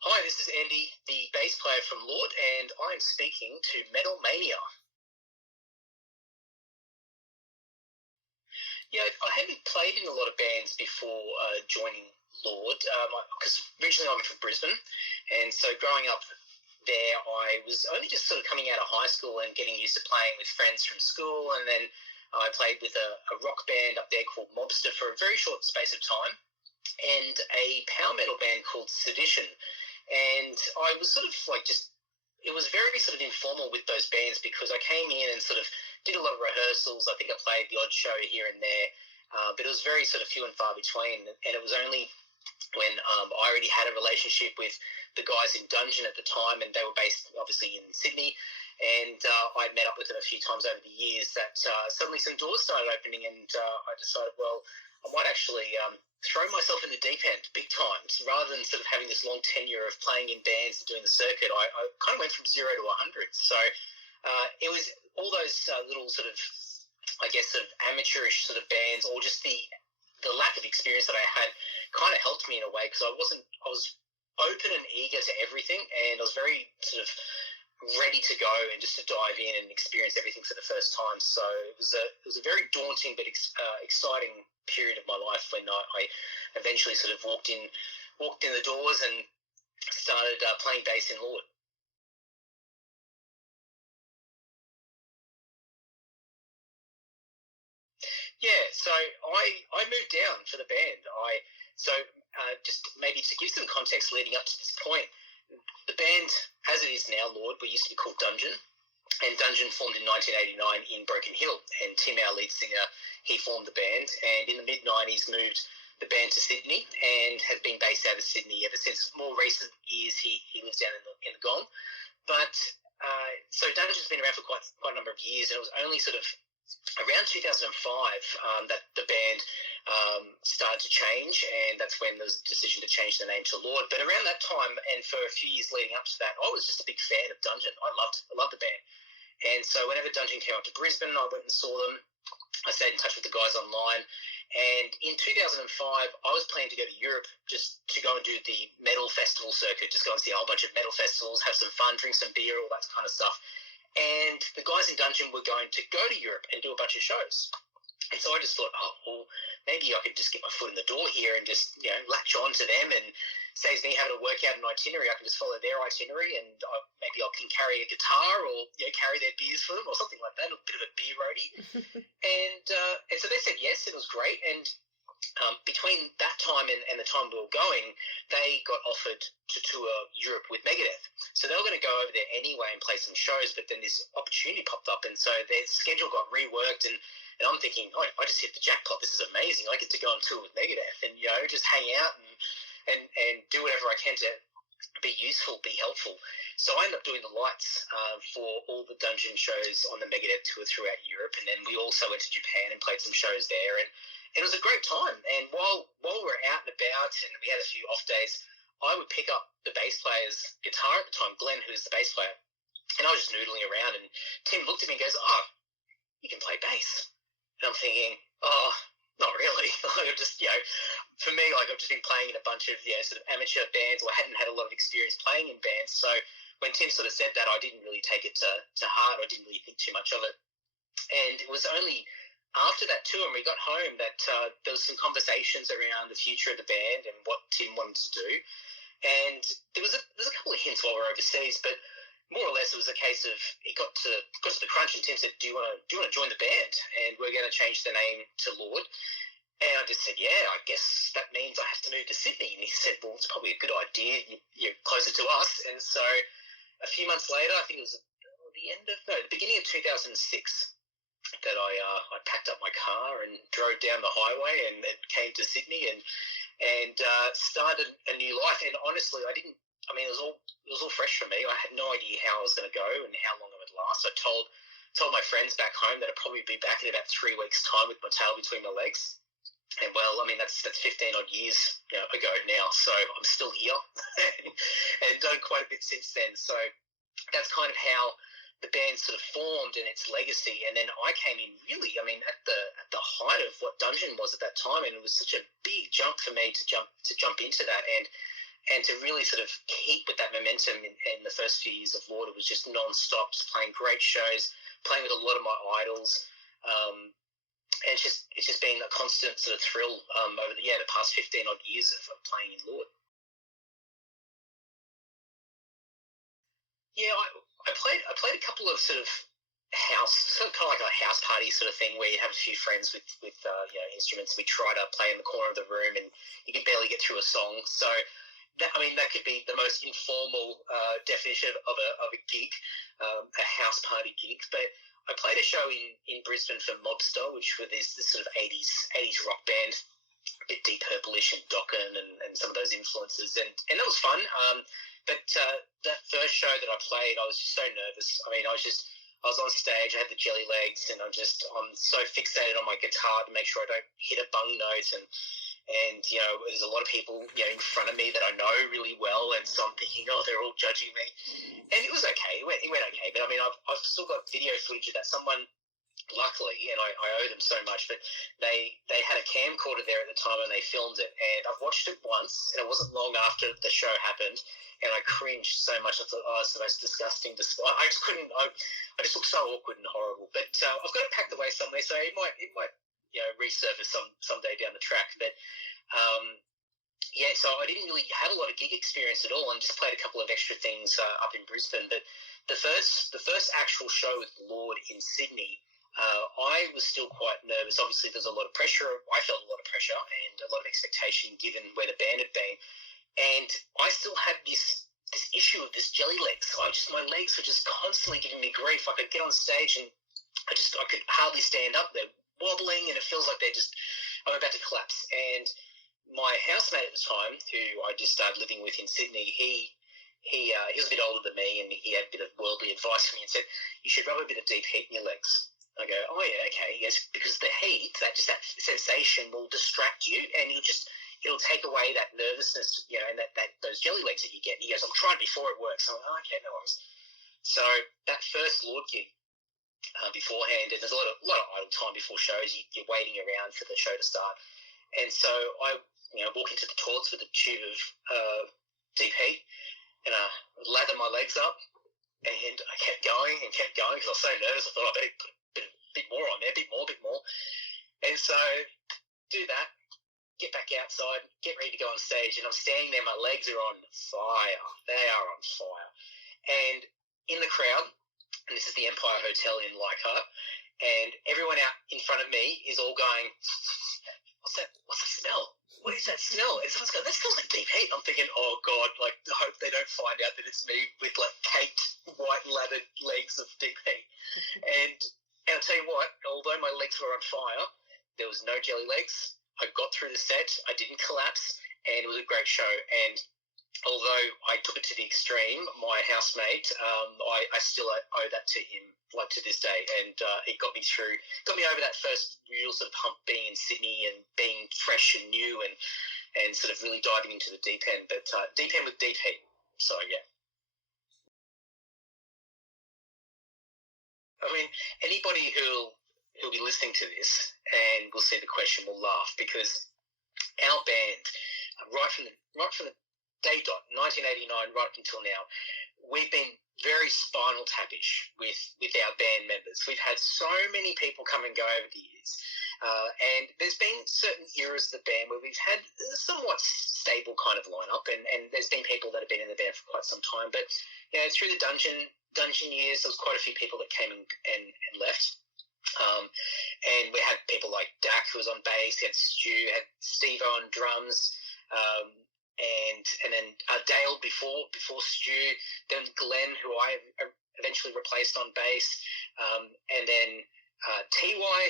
Hi, this is Andy, the bass player from Lord, and I'm speaking to Metal Mania. Yeah, I hadn't played in a lot of bands before joining Lord, because originally I'm from Brisbane, and so growing up there, I was only just sort of coming out of high school and getting used to playing with friends from school, and then I played with a rock band up there called Mobster for a very short space of time, and a power metal band called Sedition. And I was sort of like just, it was very sort of informal with those bands because I came in and sort of did a lot of rehearsals. I think I played the odd show here and there, but it was very sort of few and far between. And it was only when I already had a relationship with the guys in Dungeon at the time, and they were based obviously in Sydney. And I'd met up with them a few times over the years that suddenly some doors started opening, and I decided, well, I might actually throw myself in the deep end big times rather than sort of having this long tenure of playing in bands and doing the circuit. I kind of went from 0 to 100. So it was all those little sort of, I guess, sort of amateurish sort of bands, or just the lack of experience that I had kind of helped me in a way, because I was open and eager to everything, and I was very sort of ready to go and just to dive in and experience everything for the first time. So it was a very daunting but exciting period of my life when I eventually sort of walked in the doors and started playing bass in Lord. Yeah, so I moved down for the band. Just maybe to give some context leading up to this point, the band, as it is now, Lord, we used to be called Dungeon, and Dungeon formed in 1989 in Broken Hill. And Tim, our lead singer, he formed the band, and in the mid 90s moved the band to Sydney and has been based out of Sydney ever since. More recent years, he lives down in the Gong. But so Dungeon's been around for quite a number of years, and it was only sort of around 2005 that the band started to change, and that's when there was a decision to change the name to Lord. But around that time, and for a few years leading up to that, I was just a big fan of Dungeon. I loved the band, and so whenever Dungeon came up to Brisbane, I went and saw them. I stayed in touch with the guys online, and in 2005, I was planning to go to Europe just to go and do the metal festival circuit, just go and see a whole bunch of metal festivals, have some fun, drink some beer, all that kind of stuff. And the guys in Dungeon were going to go to Europe and do a bunch of shows. And so I just thought, oh, well, maybe I could just get my foot in the door here and just, latch on to them, and saves me having to work out an itinerary. I can just follow their itinerary, and maybe I can carry a guitar, or carry their beers for them, or something like that, a bit of a beer roadie. And so they said yes, it was great. And between that time and the time we were going, they got offered to tour Europe with Megadeth. So they were going to go over there anyway and play some shows, but then this opportunity popped up, and so their schedule got reworked, and I'm thinking, oh, I just hit the jackpot. This is amazing. I get to go on tour with Megadeth and, just hang out and do whatever I can to be useful, be helpful. So I ended up doing the lights for all the Dungeon shows on the Megadeth tour throughout Europe, and then we also went to Japan and played some shows there, and it was a great time. And while we were out and about and we had a few off days, I would pick up the bass player's guitar at the time, Glenn, who's the bass player, and I was just noodling around, and Tim looked at me and goes, oh, you can play bass. And I'm thinking, oh, not really. I've just, for me, I've just been playing in a bunch of, sort of amateur bands, or hadn't had a lot of experience playing in bands. So when Tim sort of said that, I didn't really take it to heart. I didn't really think too much of it. And it was only after that tour, and we got home, that there was some conversations around the future of the band and what Tim wanted to do. And there was a couple of hints while we were overseas, but more or less it was a case of it got to the crunch, and Tim said, do you want to join the band? And we're going to change the name to Lord. And I just said, yeah, I guess that means I have to move to Sydney. And he said, well, it's probably a good idea. You're closer to us. And so a few months later, I think it was the beginning of 2006, that I packed up my car and drove down the highway and came to Sydney and started a new life. And honestly, it was all fresh for me. I had no idea how I was going to go and how long it would last. I told my friends back home that I'd probably be back in about 3 weeks' time with my tail between my legs. And well, that's 15 odd years ago now, so I'm still here and done quite a bit since then. So that's kind of how the band sort of formed and its legacy. And then I came in really, at the height of what Dungeon was at that time, and it was such a big jump for me to jump into that. and to really sort of keep with that momentum in the first few years of Lord, it was just non-stop, just playing great shows, playing with a lot of my idols. And it's just been a constant sort of thrill over the past 15 odd years of playing in Lord. Yeah, I played a couple of sort of kind of like a house party sort of thing where you have a few friends with instruments. We try to play in the corner of the room, and you can barely get through a song. So that could be the most informal definition of a gig, a house party gig. But I played a show in Brisbane for Mobster, which was this sort of 80s rock band, a bit Deep Purple-ish and Dokken and some of those influences, and that was fun. But that first show that I played, I was just so nervous. I mean, I was on stage, I had the jelly legs, and I'm so fixated on my guitar to make sure I don't hit a bung note, and there's a lot of people in front of me that I know really well, and so I'm thinking, oh, they're all judging me, and it was okay. It went okay, but I mean, I've still got video footage of that. Someone, luckily, and I owe them so much, but they had a camcorder there at the time and they filmed it, and I've watched it once, and it wasn't long after the show happened, and I cringed so much. I thought, oh, it's the most disgusting display. I just couldn't. I just looked so awkward and horrible. But I've got it packed away somewhere, so it might resurface someday down the track. But so I didn't really have a lot of gig experience at all, and just played a couple of extra things up in Brisbane. But the first actual show with Lord in Sydney, I was still quite nervous. Obviously, there's a lot of pressure. I felt a lot of pressure and a lot of expectation given where the band had been. And I still had this issue of this jelly legs. My legs were just constantly giving me grief. I could get on stage and I could hardly stand up. They're wobbling, and it feels like I'm about to collapse. And my housemate at the time, who I just started living with in Sydney, he was a bit older than me, and he had a bit of worldly advice for me and said, you should rub a bit of deep heat in your legs. I go, oh yeah, okay, yes, because the heat, that sensation will distract you, and it'll take away that nervousness, and that those jelly legs that you get. And he goes, I'm trying before it works. I'm like, oh, okay, no worries. So that first Lord gig beforehand, and there's a lot of idle time before shows. You're waiting around for the show to start, and so I walk into the toilets with a tube of deep heat, and I lather my legs up, and I kept going because I was so nervous. I thought I better put a bit more on there, a bit more, and so do that. Get back outside, get ready to go on stage, and I'm standing there, my legs are on fire. They are on fire. And in the crowd, and this is the Empire Hotel in Leichhardt, and everyone out in front of me is all going, what's that smell? What is that smell? And someone's going, that smells like deep heat. I'm thinking, oh God, I hope they don't find out that it's me with caked white lathered legs of deep heat. And I'll tell you what, although my legs were on fire, there was no jelly legs. I got through the set, I didn't collapse, and it was a great show. And although I took it to the extreme, my housemate, I still owe that to him, to this day. And it got me over that first real sort of hump being in Sydney and being fresh and new and sort of really diving into the deep end. But deep end with deep heat. So, yeah. I mean, anybody who'll be listening to this and will see the question will laugh, because our band, right from the day dot, 1989 right up until now, we've been very spinal tap-ish with our band members. We've had so many people come and go over the years, and there's been certain eras of the band where we've had a somewhat stable kind of lineup, and there's been people that have been in the band for quite some time. But through the dungeon years, there was quite a few people that came and left. And we had people like Dak, who was on bass, had Stu, had Steve on drums, and then Dale before Stu, then Glenn, who I eventually replaced on bass, and then TY,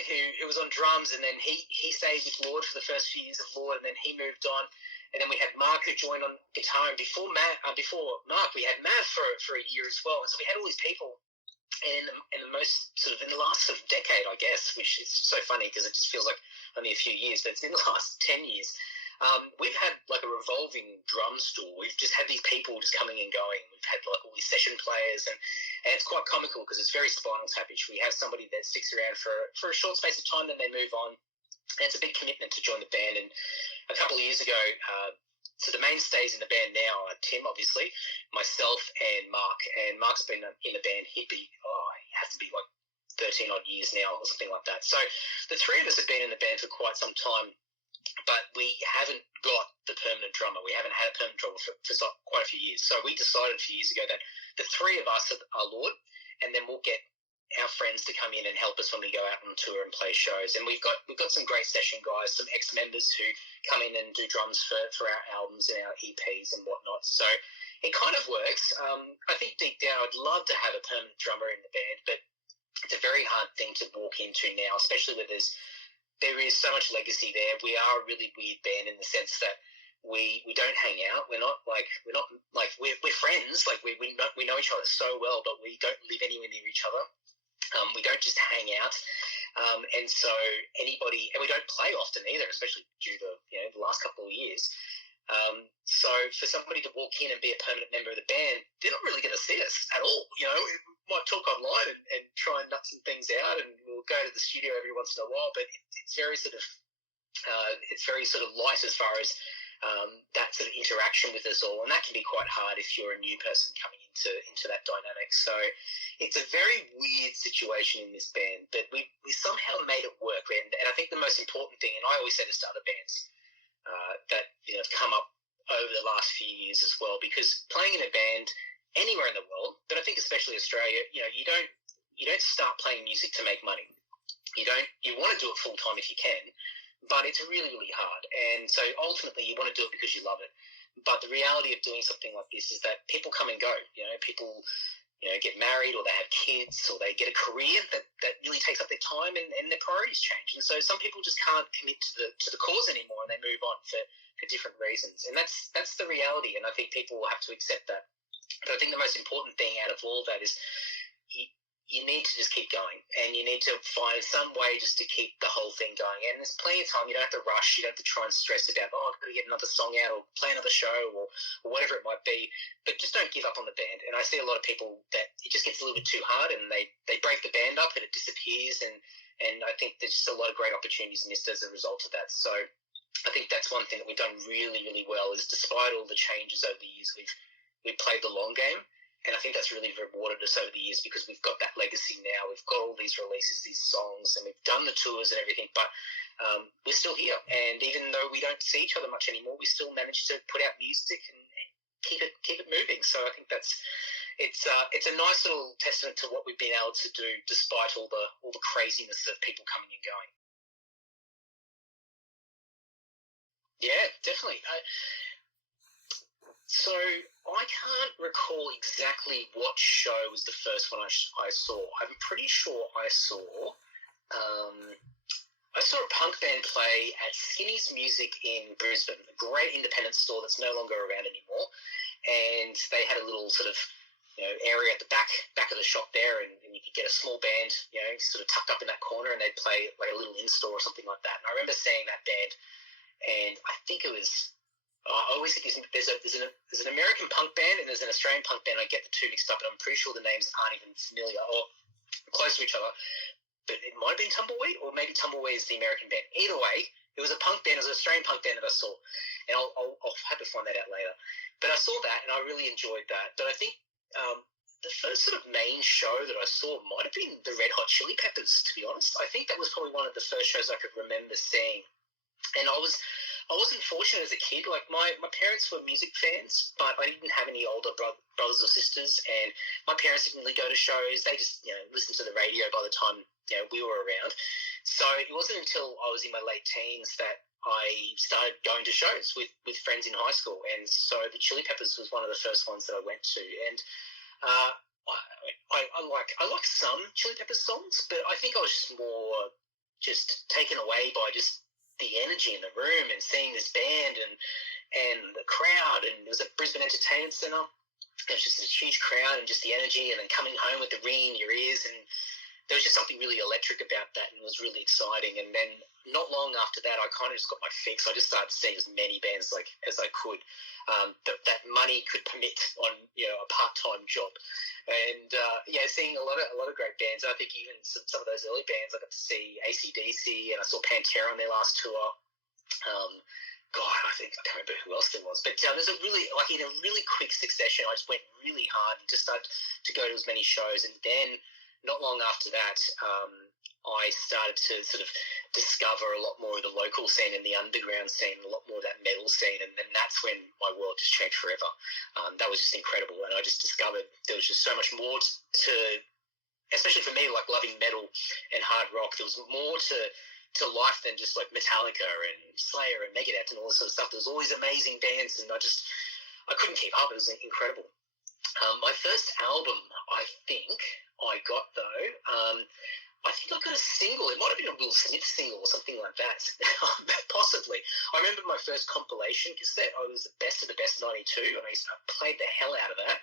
who was on drums, and then he stayed with Lord for the first few years of Lord, and then he moved on. And then we had Mark, who joined on guitar, and before Mark, we had Mav for a year as well. And so we had all these people. And in the last sort of decade, I guess, which is so funny because it just feels like only a few years, but it's in the last 10 years, we've had a revolving drum stool. We've just had these people just coming and going. We've had all these session players, and it's quite comical because it's very spinal tap-ish. We have somebody that sticks around for a short space of time, then they move on. And it's a big commitment to join the band. And a couple of years ago, So the mainstays in the band now are Tim, obviously, myself, and Mark. And Mark's been in the band. He has to be like 13 odd years now or something like that. So the three of us have been in the band for quite some time, but we haven't got the permanent drummer. We haven't had a permanent drummer for quite a few years. So we decided a few years ago that the three of us are Lord, and then we'll get our friends to come in and help us when we go out on tour and play shows. And we've got some great session guys, some ex-members who come in and do drums for our albums and our EPs and whatnot. So it kind of works. I think deep down I'd love to have a permanent drummer in the band, but it's a very hard thing to walk into now, especially where there is so much legacy there. We are a really weird band in the sense that we don't hang out. We're friends. Like we know each other so well, but we don't live anywhere near each other. We don't just hang out, and so and we don't play often either, especially due to the last couple of years. So for somebody to walk in and be a permanent member of the band, they're not really going to see us at all. We might talk online and try and nut some things out, and we'll go to the studio every once in a while. But it's very sort of light as far as that sort of interaction with us all, and that can be quite hard if you're a new person coming into that dynamic. So it's a very weird situation in this band, but we somehow made it work. And I think the most important thing, and I always say this to other bands that have come up over the last few years as well, because playing in a band anywhere in the world, but I think especially Australia, you don't start playing music to make money. You want to do it full time if you can, but it's really, really hard. And so ultimately you want to do it because you love it. But the reality of doing something like this is that people come and go. People get married, or they have kids, or they get a career that really takes up their time, and their priorities change. And so some people just can't commit to the cause anymore, and they move on for different reasons. And that's the reality, and I think people will have to accept that. But I think the most important thing out of all that is you need to just keep going, and you need to find some way just to keep the whole thing going. And there's plenty of time. You don't have to rush. You don't have to try and stress about, I've got to get another song out or play another show or whatever it might be. But just don't give up on the band. And I see a lot of people that it just gets a little bit too hard, and they break the band up and it disappears. And I think there's just a lot of great opportunities missed as a result of that. So I think that's one thing that we've done really, really well, is despite all the changes over the years, we've played the long game. And I think that's really rewarded us over the years, because we've got that legacy now. We've got all these releases, these songs, and we've done the tours and everything, but we're still here. And even though we don't see each other much anymore, we still manage to put out music and keep it moving. So I think it's a nice little testament to what we've been able to do despite all the craziness of people coming and going. Yeah, definitely. So I can't recall exactly what show was the first one I saw. I'm pretty sure I saw a punk band play at Skinny's Music in Brisbane, a great independent store that's no longer around anymore. And they had a little sort of area at the back of the shop there, and you could get a small band, sort of tucked up in that corner, and they'd play like a little in-store or something like that. And I remember seeing that band, and I think it was. I always think there's an American punk band and there's an Australian punk band. I get the two mixed up, and I'm pretty sure the names aren't even familiar or close to each other. But it might have been Tumbleweed, or maybe Tumbleweed is the American band. Either way, it was a punk band. It was an Australian punk band that I saw, and I'll have to find that out later. But I saw that, and I really enjoyed that. But I think the first sort of main show that I saw might have been the Red Hot Chili Peppers, to be honest. I think that was probably one of the first shows I could remember seeing. And I wasn't fortunate as a kid. Like my parents were music fans, but I didn't have any older brothers or sisters, and my parents didn't really go to shows. They just listened to the radio by the time we were around. So it wasn't until I was in my late teens that I started going to shows with friends in high school, and so the Chili Peppers was one of the first ones that I went to. And I like some Chili Peppers songs, but I think I was just taken away by just the energy in the room and seeing this band and the crowd. And it was at Brisbane Entertainment Centre. There was just this huge crowd and just the energy, and then coming home with the ringing in your ears, and there was just something really electric about that, and it was really exciting. And then not long after that, I kind of just got my fix. I just started seeing as many bands as I could that money could permit on a part-time job. And seeing a lot of great bands. I think even some of those early bands, I got to see AC/DC, and I saw Pantera on their last tour. God, I can't remember who else there was, but there's in a really quick succession, I just went really hard and just started to go to as many shows. And then not long after that, I started to sort of discover a lot more of the local scene and the underground scene, a lot more of that metal scene. And then that's when my world just changed forever. That was just incredible. And I just discovered there was just so much more to especially for me, like loving metal and hard rock, there was more to life than just like Metallica and Slayer and Megadeth and all this sort of stuff. There was always amazing bands, and I couldn't keep up. It was incredible. My first album, I think I got though, I think I got a single. It might have been a Will Smith single or something like that, possibly. I remember my first compilation cassette. I was the Best of the Best '92, and I played the hell out of that.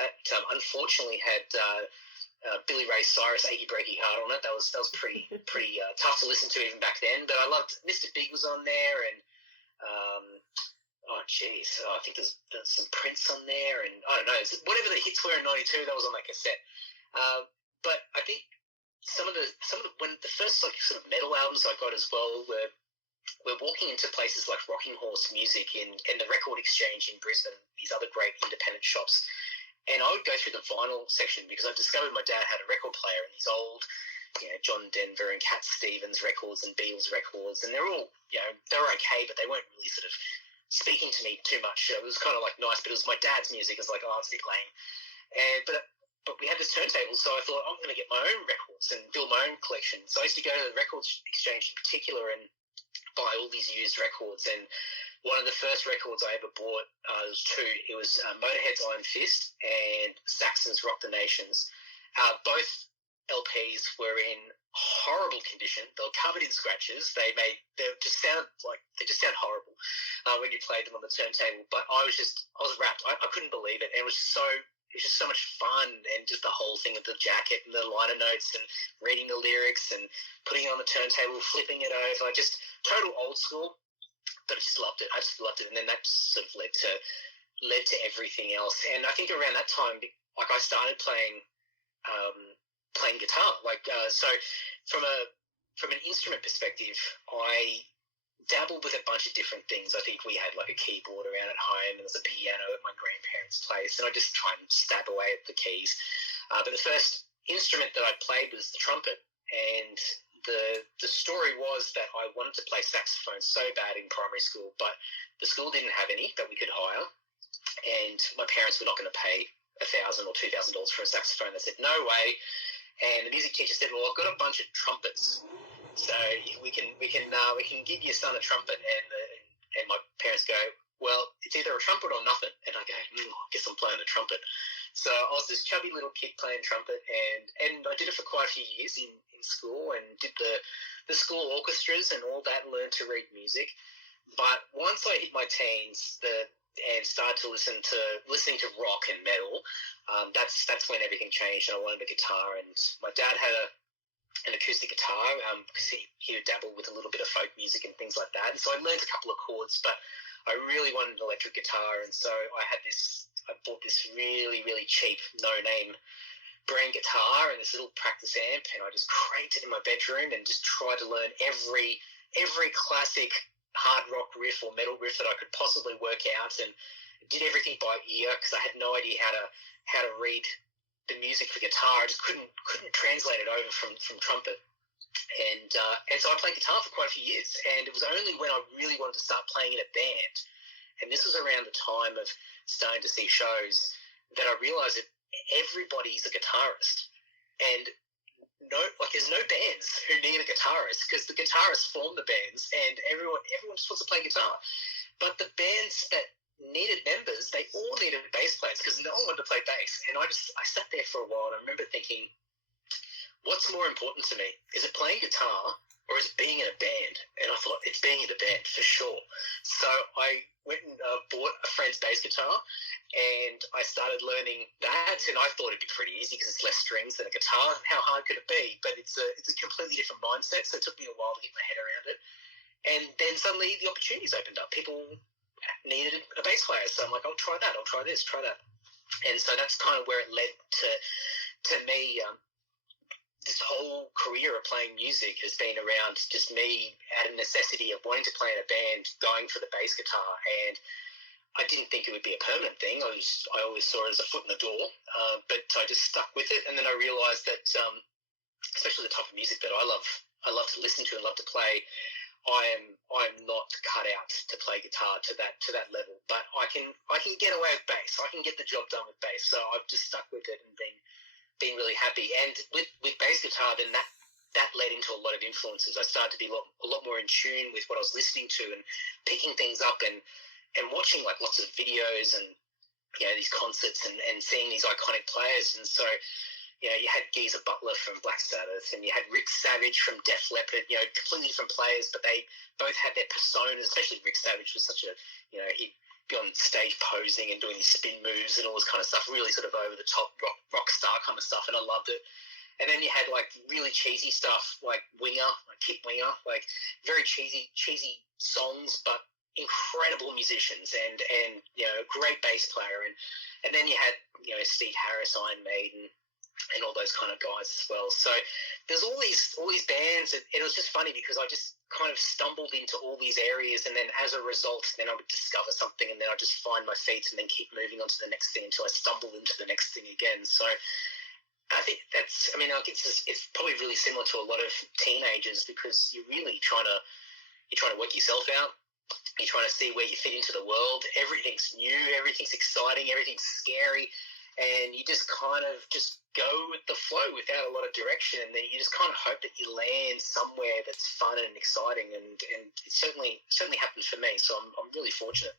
That unfortunately had Billy Ray Cyrus, Achy Breaky Heart on it. That was pretty tough to listen to even back then. But I loved Mr. Big was on there, and I think there's some Prince on there, and I don't know, whatever the hits were in '92, that was on that cassette. But I think some of the when the first like sort of metal albums I got as well were walking into places like Rocking Horse Music in the Record Exchange in Brisbane, these other great independent shops. And I would go through the vinyl section because I discovered my dad had a record player and these old, John Denver and Cat Stevens records and Beatles records, and they're all, they were okay, but they weren't really sort of speaking to me too much. It was kind of like nice, but it was my dad's music. It was like, it's a bit lame. But we had this turntable, so I thought I'm going to get my own records and build my own collection. So I used to go to the Records Exchange in particular and buy all these used records. And one of the first records I ever bought was two. It was Motorhead's Iron Fist and Saxon's Rock the Nations. Both LPs were in horrible condition. They were covered in scratches. They just sound horrible when you played them on the turntable. But I was wrapped. I couldn't believe it. And it was just so much fun, and just the whole thing with the jacket and the liner notes and reading the lyrics and putting it on the turntable, flipping it over. Just total old school. But I just loved it. And then that sort of led to everything else. And I think around that time, like I started playing guitar. So from an instrument perspective, I dabbled with a bunch of different things. I think we had like a keyboard around at home, and there was a piano at my grandparents' place, and I just try and stab away at the keys. But the first instrument that I played was the trumpet, and the story was that I wanted to play saxophone so bad in primary school, but the school didn't have any that we could hire, and my parents were not going to pay $1,000 or $2,000 for a saxophone. They said, no way. And the music teacher said, well, I've got a bunch of trumpets, so we can give your son a trumpet. And my parents go, well, it's either a trumpet or nothing. And I go, I guess I'm playing the trumpet. So I was this chubby little kid playing trumpet, and I did it for quite a few years in school, and did the school orchestras and all that, and learned to read music. But once I hit my teens and started to listening to rock and metal, that's when everything changed, and I wanted a guitar. And my dad had an acoustic guitar because he would dabble with a little bit of folk music and things like that. And so I learned a couple of chords, but I really wanted an electric guitar, and so I bought this really, really cheap, no-name brand guitar and this little practice amp, and I just cranked it in my bedroom and just tried to learn every classic hard rock riff or metal riff that I could possibly work out, and did everything by ear because I had no idea how to read the music for guitar. I just couldn't translate it over from trumpet. And so I played guitar for quite a few years, and it was only when I really wanted to start playing in a band, and this was around the time of starting to see shows, that I realised that everybody's a guitarist, and there's no bands who need a guitarist, because the guitarists form the bands, and everyone just wants to play guitar. But the bands that needed members, they all needed bass players because no one wanted to play bass. And I sat there for a while, and I remember thinking, what's more important to me? Is it playing guitar or is it being in a band? And I thought, it's being in a band for sure. So I went and bought a friend's bass guitar, and I started learning that, and I thought it'd be pretty easy because it's less strings than a guitar. How hard could it be? But it's a completely different mindset, so it took me a while to get my head around it. And then suddenly the opportunities opened up. People needed a bass player, so I'm like, I'll try that, I'll try this, try that. And so that's kind of where it led to me this whole career of playing music has been around just me out of necessity of wanting to play in a band, going for the bass guitar, and I didn't think it would be a permanent thing. I always saw it as a foot in the door, but I just stuck with it, and then I realised that, especially the type of music that I love to listen to and love to play, I'm not cut out to play guitar to that level, but I can get away with bass. I can get the job done with bass, so I've just stuck with it and been really happy. And with bass guitar, then that led into a lot of influences. I started to be a lot more in tune with what I was listening to and picking things up and watching like lots of videos and these concerts and seeing these iconic players. And so you had Geezer Butler from Black Sabbath, and you had Rick Savage from Def Leppard. Completely different players, but they both had their personas. Especially Rick Savage was such a he'd be on stage posing and doing these spin moves and all this kind of stuff, really sort of over the top rock star kind of stuff, and I loved it. And then you had like really cheesy stuff like Winger, like Kip Winger, like very cheesy songs, but incredible musicians and great bass player. And then you had Steve Harris, Iron Maiden, and all those kind of guys as well. So there's all these bands, and it was just funny because I just kind of stumbled into all these areas, and then as a result, then I would discover something, and then I'd just find my feet and then keep moving on to the next thing until I stumble into the next thing again. So I think I guess it's probably really similar to a lot of teenagers, because you're really trying to work yourself out. You're trying to see where you fit into the world. Everything's new, everything's exciting, everything's scary, and you just kind of just go with the flow without a lot of direction, and then you just kind of hope that you land somewhere that's fun and exciting, and it certainly happened for me, so I'm really fortunate.